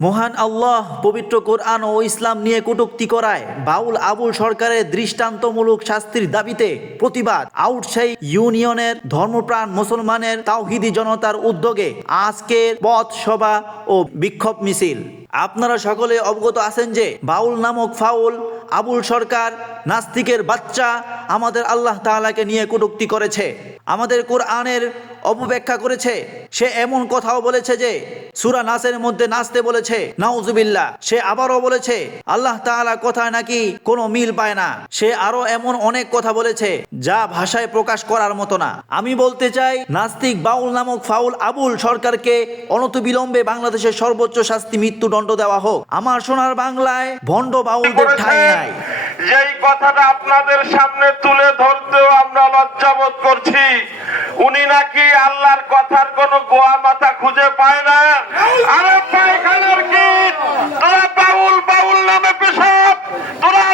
মহান আল্লাহ পবিত্র কোরআন ও ইসলাম নিয়ে কটুক্তি করায় বাউল আবুল সরকারের দৃষ্টান্তমূলক শাস্তির দাবিতে প্রতিবাদ। আউটসাই ইউনিয়নের ধর্মপ্রাণ মুসলমানের তাওহিদি জনতার উদ্যোগে আজকের পথ সভা ও বিক্ষোভ মিছিল। আপনারা সকলে অবগত আছেন যে বাউল নামক ফাউল আবুল সরকার নাস্তিকের বাচ্চা আমাদের আল্লাহ তাআলাকে নিয়ে কটূক্তি করেছে, আমাদের কোরআনের অপব্যাখ্যা করেছে। সে এমন কথাও বলেছে যে, সুরা নাসের মধ্যে নাচতে বলেছে, নাউজুবিল্লাহ, সে আবারও বলেছে, আল্লাহ তাআলা কথায় নাকি কোনো মিল পায় না। সে আরও এমন অনেক কথা বলেছে, যা ভাষায় প্রকাশ করার মতো না। আমি বলতে চাই, নাস্তিক বাউল নামক ফাউল আবুল সরকারকে অনতিবিলম্বে বাংলাদেশের সর্বোচ্চ শাস্তি মৃত্যুদণ্ড দেওয়া হোক। আমার সোনার বাংলায় ভণ্ড বাউলদের ঠাঁই নাই। যেই কথাটা আপনাদের সামনে তুলে ধরতেও আমরা লজ্জাবোধ করছি, উনি নাকি আল্লাহর কথার কোন গোয়া মাথা খুঁজে পায় না। আরে পায়খানার কি তোরা বাউল বাউল নামে পেশাব, তোরা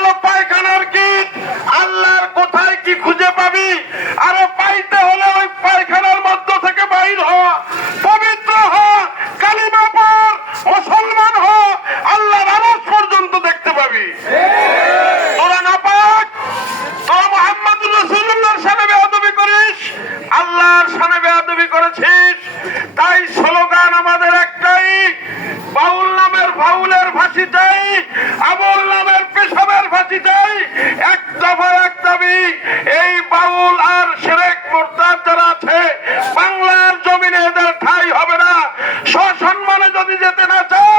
ফাঁসি চাই আবুল নামের পেশাবের ফাঁসি চাই এক দফা এক দাবি, এই বাউল আর সেরেক মোর্তার যারা আছে, বাংলার জমিনে এদের ঠাই হবে না। সসম্মানে যদি যেতে না চাও,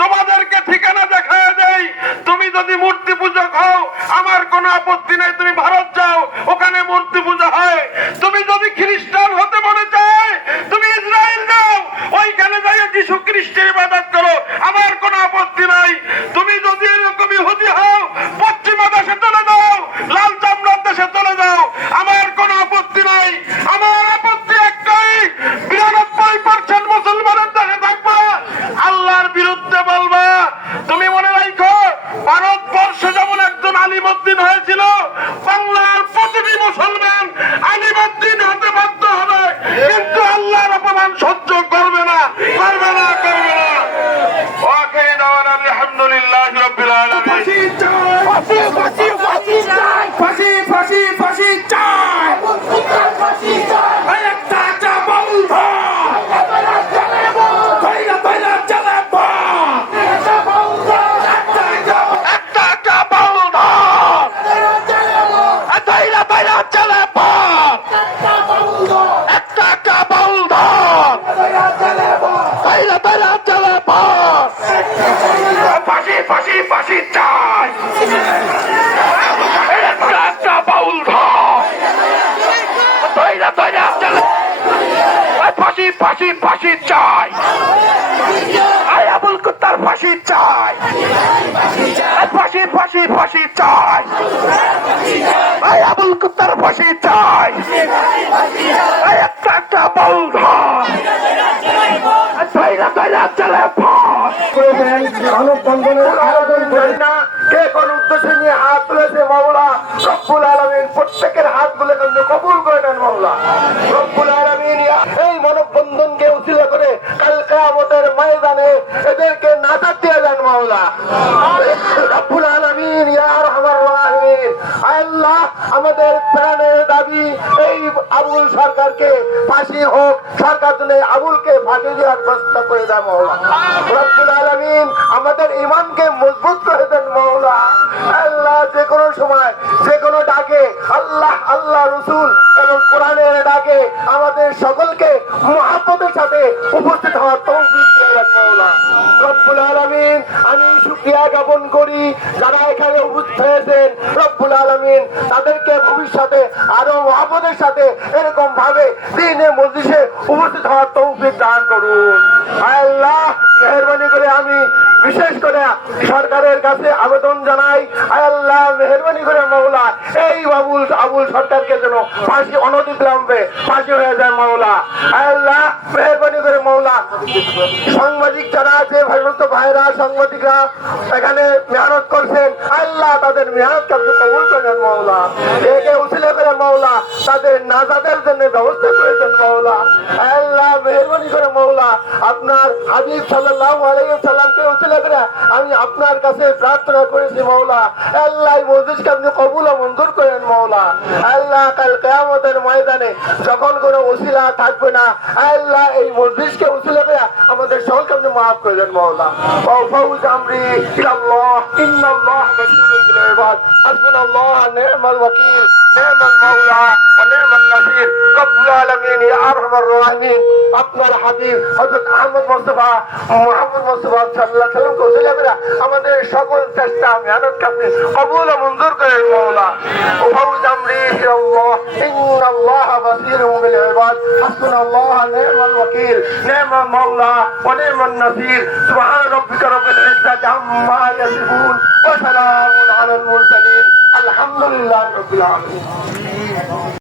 তোমাদেরকে ঠিকানা দেখায় দেয় তুমি যদি মূর্তি পূজক হও, আমার কোনো আপত্তি নেই, তুমি ভারত যাও ওখানে মূর্তি পূজা হয় তুমি যদি খ্রিস্টান হতে মনে চায় তুমি ইসরায়েল যাও ওইখানে যাই যিশু খ্রিস্টের ইবাদত করো আমার কোনো আপত্তি নাই তুমি যদি এরকম ইহুদি হও পশ্চিমা দেশে চলে যাও লাল চামড়ার দেশে চলে যাও আমার কোনো আপত্তি নাই আমার আপত্তি একটাই বিরানব্বই পার্সেন্ট মুসলমানের দেশে থাকবা আল্লাহর বিরুদ্ধে বলবা তুমি মনে রাখো ভারতবর্ষে যেমন একজন আলিমুদ্দিন হয়েছিল বাংলার প্রতিটি মুসলমান আলিমুদ্দিন হতে বাধ্য হবে কিন্তু আল্লাহর অপমান সহ্য করবে না করবে না করবে না ওয়াকিল দাওয়ান আলহামদুলিল্লাহ রাব্বিল আলামিন ফাঁসি ফাঁসি ফাঁসি চাই ফাঁসি ফাঁসি ফাঁসি চাই এই একটা একটা বাউল ধর তৈরা তৈরা চলে একটা একটা একটা একটা বাউল ধর তাইরা তাইরা চলে পর একটা একটা বাউল ধর তাইরা তাইরা চলে পর ফাঁসি ফাঁসি ফাঁসি চাই বাউল ধর এই ফাঁসি ফাঁসি ফাঁসি চাই। আয় আবুল কুত্তার ফাঁসি চাই। ফাঁসি ফাঁসি ফাঁসি চাই। আয় আবুল কুত্তার ফাঁসি চাই। একটা একটা বাউল ধর তাইরা তাইরা চলে করেছেন মানববন্ধনের আয়োজন করেন না। কে কোন উদ্দেশ্যে নিয়ে হাত তুলেছে মাওলা? রব্বুল আলমিন প্রত্যেকের হাতগুলো কিন্তু কবুল করে নেন মাওলা। রব্বুল আলমিন এই ফাঁসি হোক, সরকার জন্য আবুলকে ফাঁসি দেওয়ার ব্যবস্থা করে দেন রব্বুল আলামিন আমাদের ইমানকে মজবুত করে দেন মাওলা আল্লাহ যে কোনো সময়, যে কোনো ডাকে আল্লাহ আল্লাহ রসুল এবং কোরআনের ডাকে আমাদের সকলকে মহাব্বতের সাথে উপস্থিত হওয়ার তৌফিক দিয়ে দেন মাওলা রব্বুল আমি সুক্রিয়া জ্ঞাপন করি যারা এখানে উপস্থিত হয়েছেন। রব্বুল আলমিন তাদেরকে ভবিষ্যতে আরও মহাপদের সাথে এরকম ভাবে দিনে মজলিসে উপস্থিত হওয়ার তৌফিক দান করুন। আল্লাহ মেহরবানি করে আমি বিশেষ করে সরকারের কাছে আবেদন জানাই, আল্লাহ মেহরবানি করে মৌলা এই বাবুল, আবুল সরকারকে যেন ফাঁসি অনতিবিলম্বে ফাঁসি হয়ে যায় আয় আল্লাহ মেহরবানি করে মৌলা সাংবাদিক যারা আছে ভারত ভাইরা, সাংবাদিকরা, এখানে মেহনত করছেন, আল্লাহ তাদের মেহনত কাজকে কবুল করেন মৌলা একে উচিলে করে মৌলা তাদের নাজাদের জন্য ব্যবস্থা আমি আপনার কাছে প্রার্থনা করেছি মৌলা আল্লাহ মসজিদকে আপনি কবুল মঞ্জুর করেন মৌলা আল্লাহ কাল কিয়ামতের ময়দানে যখন কোনো উসিলা থাকবে না, আল্লাহ এই মসজিদকে উসিলা করে আমাদের সকলকে আপনি মাফ করে দেন ইন্নাল্লাহ হাসবুনাল্লাহ ওয়াকিল মাওলা। করে আমাদের সকল চেষ্টা মেহনত কাছে কবুল মঞ্জুর মুরসালিন। আলহামদুলিল্লাহি